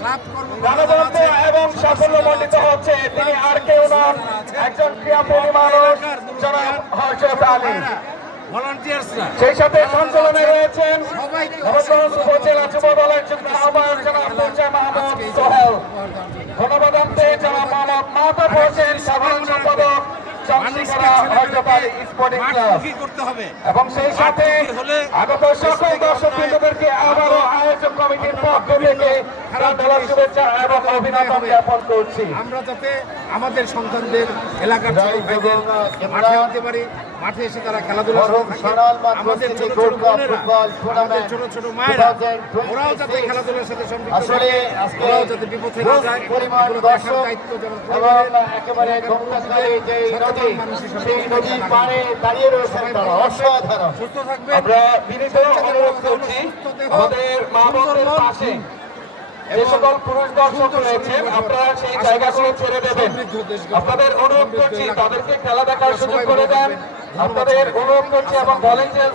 প্রাণবন্ত এবং সাফল্যমণ্ডিত হচ্ছে তিনি আর কেউ নন, একজন ক্রীড়াপ্রেমী মানুষ জনাব হযরত আলী। সেই সাথে সঞ্চালনে রয়েছেন নবগঞ্জ উপজেলা যুব দলের যুগ্ম আহ্বায়ক জনাব মির্জা মাহমুদ সোহেল। ধন্যবাদ জানাতে জনাব মোহাম্মদ মাহতাব হোসেন, সাধারণ সম্পাদক এবং সেই সাথে আগত সকল দর্শকবৃন্দদেরকে আবারও আয়োজক কমিটির পক্ষ থেকে খেলাধুলার শুভেচ্ছা এবং অভিনন্দন জ্ঞাপন করছি। আমরা যাতে আমাদের সন্তানদের এলাকার মাঠে আনতে পারি, মাঠে এসে তারা খেলাধুলা আমাদের ছোট ছোট বোনেরা, আমাদের ছোট ছোট মায়েরা, ওরাও যাতে খেলাধুলার সাথে সম্পৃক্ত থাকে, ওরাও যাতে বিপথে না যায়, এগুলো দেখার দায়িত্ব যেমন একেবারে সুস্থ থাকবে। আমরা বিনীত অনুরোধ করছি আমাদের মা বোনদের পাশে যে সকল পুরুষ দর্শক রয়েছেন আপনারা সেই জায়গাগুলো ছেড়ে দেবেন। আপনাদের অনুরোধ করছি তাদেরকে খেলা দেখার সুযোগ করে দেন। আপনাদের অনুরোধ করছি এবং ভলেন্টিয়ার